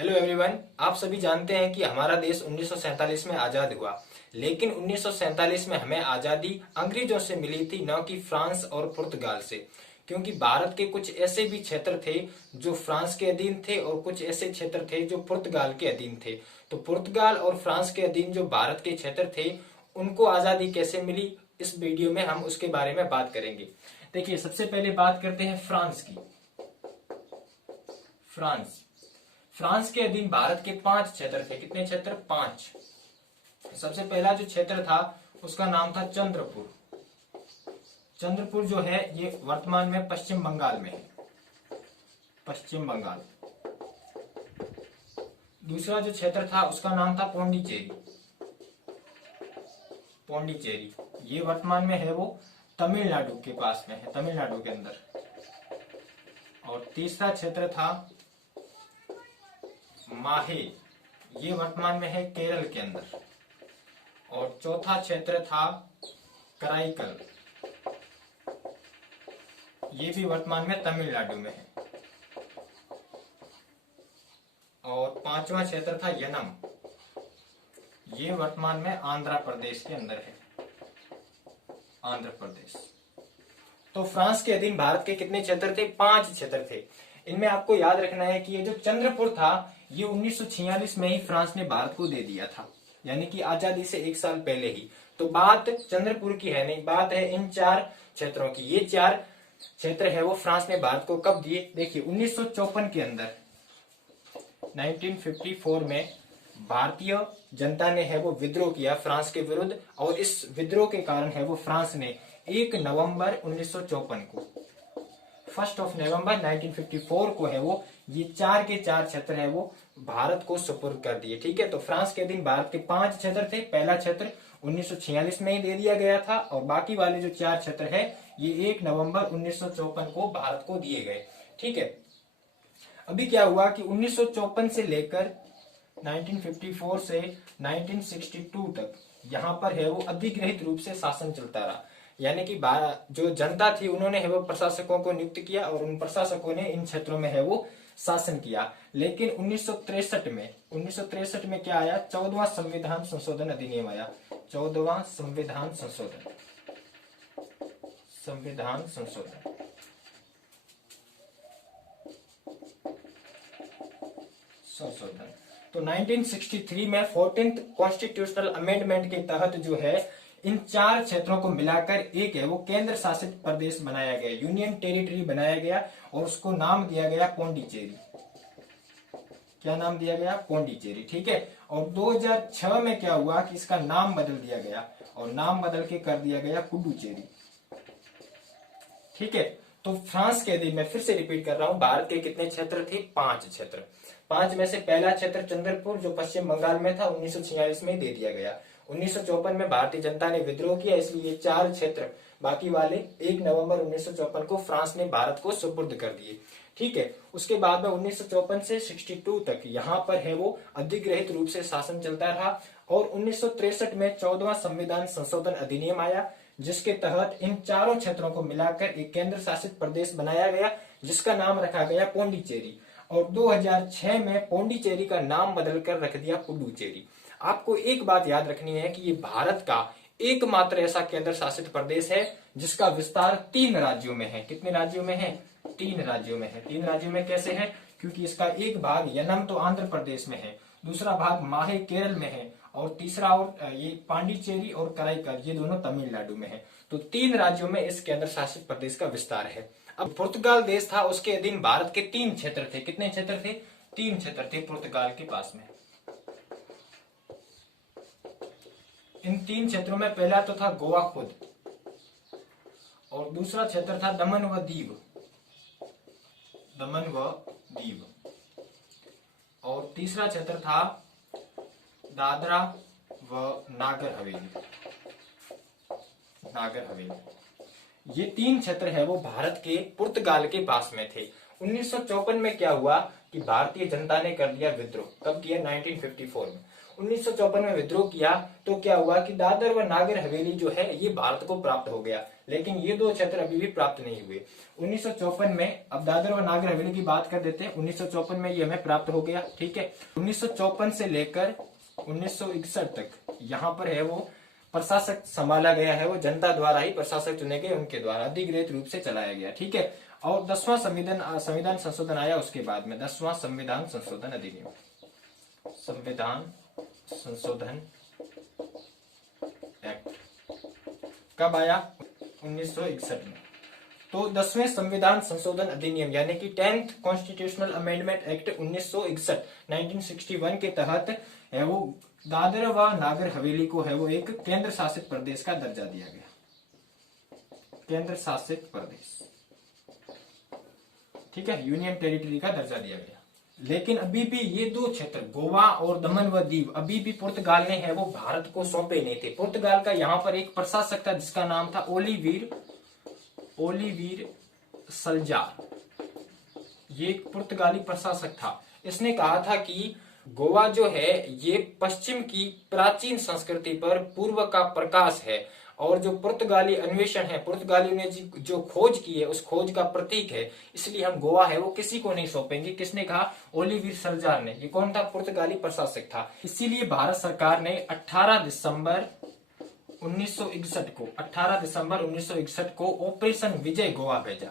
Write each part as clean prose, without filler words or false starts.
Hello everyone. आप सभी जानते हैं कि हमारा देश 1947 में आजाद हुआ, लेकिन 1947 में हमें आजादी अंग्रेजों से मिली थी, न कि फ्रांस और पुर्तगाल से। क्योंकि भारत के कुछ ऐसे भी क्षेत्र थे जो फ्रांस के अधीन थे और कुछ ऐसे क्षेत्र थे जो पुर्तगाल के अधीन थे। तो पुर्तगाल और फ्रांस के अधीन जो भारत के क्षेत्र थे उनको आजादी कैसे मिली, इस वीडियो में हम उसके बारे में बात करेंगे। देखिए, सबसे पहले बात करते हैं फ्रांस की। फ्रांस के अधीन भारत के 5 क्षेत्र थे। कितने क्षेत्र? 5। सबसे पहला जो क्षेत्र था उसका नाम था चंद्रपुर। चंद्रपुर जो है ये वर्तमान में पश्चिम बंगाल में है। पश्चिम बंगाल। दूसरा जो क्षेत्र था उसका नाम था पौंडीचेरी। पौंडीचेरी ये वर्तमान में है वो तमिलनाडु के पास में है, तमिलनाडु के अंदर। और तीसरा क्षेत्र था माहे, ये वर्तमान में है केरल के अंदर। और चौथा क्षेत्र था कराईकल, ये भी वर्तमान में तमिलनाडु में है। और पांचवा क्षेत्र था यनम, ये वर्तमान में आंध्र प्रदेश के अंदर है। आंध्र प्रदेश। तो फ्रांस के अधीन भारत के कितने क्षेत्र थे? 5 क्षेत्र थे। इनमें आपको याद रखना है कि ये जो चंद्रपुर था ये 1946 में ही फ्रांस ने भारत को दे दिया था, यानी कि आजादी से 1 साल पहले ही। तो बात चंद्रपुर की है नहीं, बात है इन 4 क्षेत्रों की। ये 4 क्षेत्र है वो फ्रांस ने भारत को कब दिए? देखिए, 1954 के अंदर 1954 में भारतीय जनता ने है वो विद्रोह किया फ्रांस के विरुद्ध, और इस विद्रोह के कारण है वो फ्रांस ने 1 नवंबर 1954 को, 1 नवंबर 1954 को है वो ये 4 के 4 क्षेत्र है वो भारत को सुपुर्द कर दिए। ठीक है, तो फ्रांस के अधीन भारत के 5 क्षेत्र थे। पहला क्षेत्र 1946 में ही दे दिया गया था, और बाकी वाले जो 4 क्षेत्र है ये 1 नवंबर 1954 को भारत को दिए गए। ठीक है, अभी क्या हुआ कि 1954 से लेकर 1954 से 1962 तक यहाँ पर है वो अधिग्रहित रूप से शासन चलता रहा। यानी कि जो जनता थी उन्होंने है वो प्रशासकों को नियुक्त किया, और उन प्रशासकों ने इन क्षेत्रों में है वो शासन किया। लेकिन 1963 में क्या आया? 14वां संविधान संशोधन अधिनियम आया। 14वां संविधान संशोधन। तो 1963 में 14th कॉन्स्टिट्यूशनल अमेंडमेंट के तहत जो है इन 4 क्षेत्रों को मिलाकर एक है वो केंद्र शासित प्रदेश बनाया गया, यूनियन टेरिटरी बनाया गया, और उसको नाम दिया गया पौंडीचेरी। क्या नाम दिया गया? पौंडीचेरी। ठीक है, और 2006 में क्या हुआ कि इसका नाम बदल दिया गया, और नाम बदल के कर दिया गया पुडुचेरी। ठीक है, तो फ्रांस के अधीन, मैं फिर से रिपीट कर रहा हूं, भारत के कितने क्षेत्र थे? 5 क्षेत्र। 5 में से पहला क्षेत्र चंद्रपुर जो पश्चिम बंगाल में था 1946 में दे दिया गया। 1954 में भारतीय जनता ने विद्रोह किया, इसलिए 4 क्षेत्र बाकी वाले 1 नवंबर 1954 को फ्रांस ने भारत को सुपुर्द कर दिए। ठीक है, उसके बाद में 1954 से 62 तक यहाँ पर है वो अधिग्रहित रूप से शासन चलता रहा, और 1963 में 14वां संविधान संशोधन अधिनियम आया, जिसके तहत इन 4 क्षेत्रों को मिलाकर एक केंद्र शासित प्रदेश बनाया गया, जिसका नाम रखा गया पौंडीचेरी। और 2006 में पौंडीचेरी का नाम बदलकर रख दिया पुडुचेरी। आपको एक बात याद रखनी है कि ये भारत का एकमात्र ऐसा केंद्र शासित प्रदेश है जिसका विस्तार 3 राज्यों में है। कितने राज्यों में है? 3 राज्यों में है। 3 राज्यों में कैसे है? क्योंकि इसका एक भाग यनम तो आंध्र प्रदेश में है, दूसरा भाग माहे केरल में है, और तीसरा और ये पांडिचेरी और कराईकल ये दोनों तमिलनाडु में है। तो 3 राज्यों में इस केंद्र शासित प्रदेश का विस्तार है। अब पुर्तगाल देश था, उसके अधीन भारत के 3 क्षेत्र थे। कितने क्षेत्र थे? 3 क्षेत्र थे पुर्तगाल के पास में। इन 3 क्षेत्रों में पहला तो था गोवा खुद, और दूसरा क्षेत्र था दमन व दीव, और तीसरा क्षेत्र था दादरा व नागर हवेली। ये 3 क्षेत्र है वो भारत के पुर्तगाल के पास में थे। 1954 में क्या हुआ कि भारतीय जनता ने कर दिया विद्रोह। कब किया? 1954 में। 1954 में विद्रोह किया तो क्या हुआ कि दादर व नागर हवेली जो है ये भारत को प्राप्त हो गया, लेकिन ये दो क्षेत्र अभी भी प्राप्त नहीं हुए। 1954 में, अब दादर व नागर हवेली की बात कर देते हैं, 1954 में ये हमें प्राप्त हो गया। ठीक है, 1954 से लेकर 1961 तक यहाँ पर है वो प्रशासक संभाला गया है, वो जनता द्वारा ही प्रशासक चुने गए, उनके द्वारा अधिकृत रूप से चलाया गया। ठीक है, और 10वां संविधान संशोधन आया उसके बाद में, 10वां संविधान संशोधन अधिनियम, संविधान संशोधन एक्ट कब आया? 1961 में। तो 10वें संविधान संशोधन अधिनियम यानी कि 10th कॉन्स्टिट्यूशनल अमेंडमेंट एक्ट 1961 के तहत है वो दादर व नागर हवेली को है वो एक केंद्र शासित प्रदेश का दर्जा दिया गया, केंद्र शासित प्रदेश। ठीक है, यूनियन टेरिटरी का दर्जा दिया गया। लेकिन अभी भी ये दो क्षेत्र गोवा और दमन व दीव अभी भी पुर्तगाल ने है वो भारत को सौंपे नहीं थे। पुर्तगाल का यहाँ पर एक प्रशासक था जिसका नाम था ओलिवीर सल्जार। ये एक पुर्तगाली प्रशासक था। इसने कहा था कि गोवा जो है ये पश्चिम की प्राचीन संस्कृति पर पूर्व का प्रकाश है और जो पुर्तगाली अन्वेषण है, पुर्तगालियों ने जो खोज की है उस खोज का प्रतीक है, इसलिए हम गोवा है वो किसी को नहीं सौंपेंगे। किसने कहा? ओलिवीर सल्जार ने। ये कौन था? पुर्तगाली प्रशासक था। इसीलिए भारत सरकार ने 18 दिसंबर 1961 को ऑपरेशन विजय गोवा भेजा।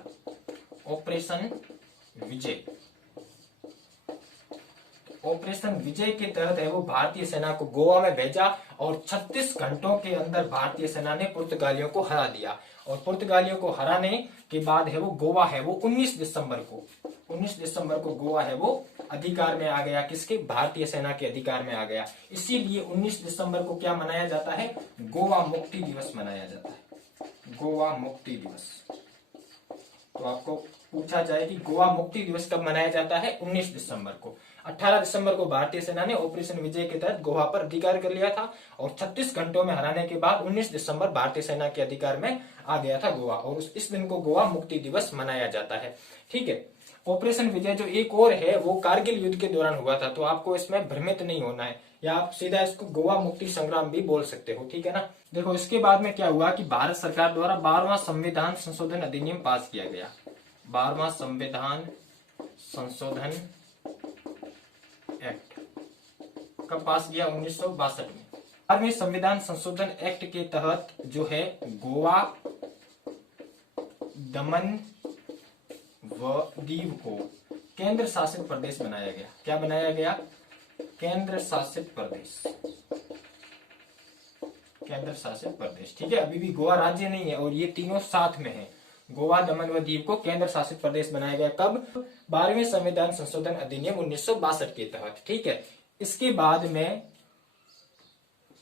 ऑपरेशन विजय के तहत है वो भारतीय सेना को गोवा में भेजा और 36 घंटों के अंदर भारतीय सेना ने पुर्तगालियों को हरा दिया। और पुर्तगालियों को हराने के बाद है वो गोवा है वो 19 दिसंबर को गोवा है वो अधिकार में आ गया। किसके? भारतीय सेना के अधिकार में आ गया। इसीलिए 19 दिसंबर को क्या मनाया जाता है? गोवा मुक्ति दिवस मनाया जाता है, गोवा मुक्ति दिवस। तो आपको पूछा जाए कि गोवा मुक्ति दिवस कब मनाया जाता है? 19 दिसंबर को। 18 दिसंबर को भारतीय सेना ने ऑपरेशन विजय के तहत गोवा पर अधिकार कर लिया था और 36 घंटों में हराने के बाद 19 दिसंबर भारतीय सेना के अधिकार में आ गया था गोवा, और इस दिन को गोवा मुक्ति दिवस मनाया जाता है। ठीक है, ऑपरेशन विजय जो एक और है वो कारगिल युद्ध के दौरान हुआ था, तो आपको इसमें भ्रमित नहीं होना है, या आप सीधा इसको गोवा मुक्ति संग्राम भी बोल सकते हो। ठीक है ना। देखो इसके बाद में क्या हुआ कि भारत सरकार द्वारा 12वां संविधान संशोधन अधिनियम पास किया गया। 12वां संविधान संशोधन एक्ट कब पास किया? 1962 में। 12वें संविधान संशोधन एक्ट के तहत जो है गोवा, दमन व दीव को केंद्र शासित प्रदेश बनाया गया। क्या बनाया गया? केंद्र शासित प्रदेश, केंद्र शासित प्रदेश। ठीक है, अभी भी गोवा राज्य नहीं है और ये तीनों साथ में है। गोवा, दमन व दीव को केंद्र शासित प्रदेश बनाया गया कब? 12वें संविधान संशोधन अधिनियम 1962 के तहत। ठीक है, इसके बाद में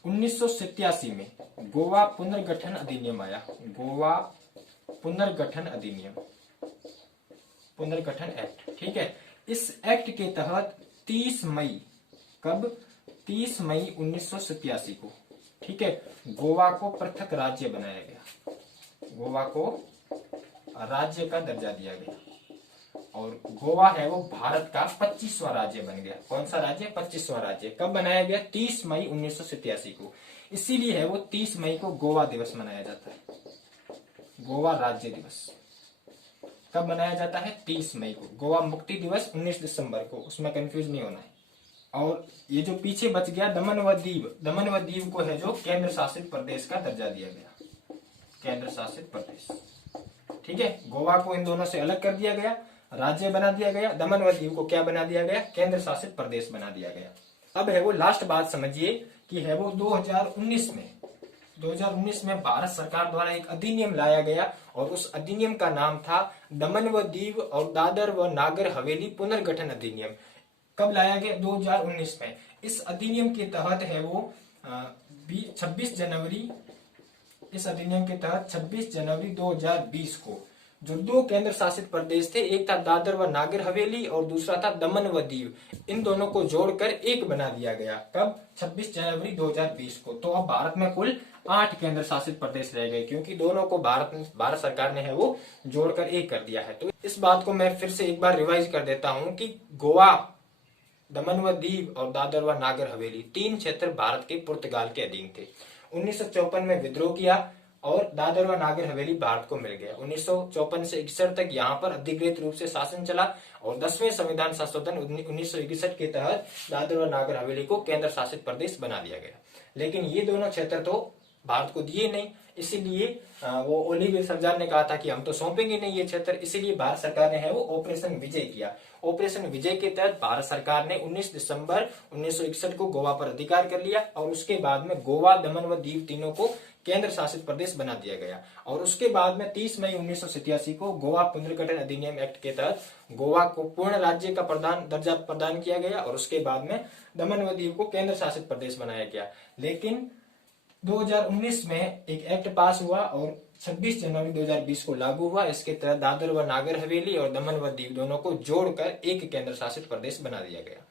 1987 में गोवा पुनर्गठन अधिनियम आया। गोवा पुनर्गठन अधिनियम, पुनर्गठन एक्ट। ठीक है, इस एक्ट के तहत 30 मई, कब? 30 मई 1987 को, ठीक है, गोवा को पृथक राज्य बनाया गया। गोवा को राज्य का दर्जा दिया गया और गोवा है वो भारत का 25वां राज्य बन गया। कौन सा राज्य? 25वां राज्य। कब बनाया गया? 30 मई 1987 को। इसीलिए है वो 30 मई को गोवा दिवस मनाया जाता है, गोवा राज्य दिवस। कब मनाया जाता है? 30 मई को। गोवा मुक्ति दिवस 19 दिसंबर को, उसमें कंफ्यूज नहीं होना है। और ये जो पीछे बच गया दमन व दीव, दमन व दीव को है जो केंद्र शासित प्रदेश का दर्जा दिया गया, केंद्र शासित प्रदेश। ठीक है, गोवा को इन दोनों से अलग कर दिया गया, राज्य बना दिया गया। दमन व दीव को क्या बना दिया गया? केंद्र शासित प्रदेश बना दिया गया। अब है वो लास्ट बात समझिए कि है वो 2019 में भारत सरकार द्वारा एक अधिनियम लाया गया और उस अधिनियम का नाम था दमन व दीव और दादर व नागर हवेली पुनर्गठन अधिनियम। कब लाया गया? 2019 में। इस अधिनियम के तहत है वो 26 जनवरी, इस अधिनियम के तहत 26 जनवरी 2020 को जो दो केंद्र शासित प्रदेश थे, एक था दादर व नागर हवेली और दूसरा था दमन व दीव, इन दोनों को जोड़कर एक बना दिया गया। कब? 26 जनवरी 2020 को। तो अब भारत में कुल 8 केंद्र शासित प्रदेश रह गए, क्योंकि दोनों को भारत सरकार ने है वो जोड़कर एक कर दिया है। तो इस बात को मैं फिर से एक बार रिवाइज कर देता हूं कि गोवा दमन व दीव और दादर व नागर हवेली, तीन क्षेत्र भारत के पुर्तगाल के अधीन थे। 1954 में विद्रोह किया और दादर व नागर हवेली भारत को मिल गया। 1954 से 61 तक यहाँ पर अधिकृत रूप से शासन चला और 10वें संविधान संशोधन 1961 के तहत दादर व नागर हवेली को केंद्र शासित प्रदेश बना दिया गया। लेकिन ये दोनों क्षेत्र तो भारत को दिए नहीं, इसीलिए वो ओलिवियर सरदार ने कहा था कि हम तो सौंपेंगे नहीं ये क्षेत्र, इसीलिए भारत सरकार ने है वो ऑपरेशन विजय किया। ऑपरेशन विजय के तहत भारत सरकार ने 19 दिसंबर 1961 को गोवा पर अधिकार कर लिया और उसके बाद में गोवा, दमन व दीव तीनों को केंद्र शासित प्रदेश बना दिया गया। और उसके बाद में 30 मई 1987 को गोवा पुनर्गठन अधिनियम एक्ट के तहत गोवा को पूर्ण राज्य का दर्जा प्रदान किया गया और उसके बाद में दमन व दीव को केंद्र शासित प्रदेश बनाया गया। लेकिन 2019 में एक एक्ट पास हुआ और 26 जनवरी 2020 को लागू हुआ। इसके तहत दादर व नागर हवेली और दमन व दीव दोनों को जोड़कर एक केंद्र शासित प्रदेश बना दिया गया।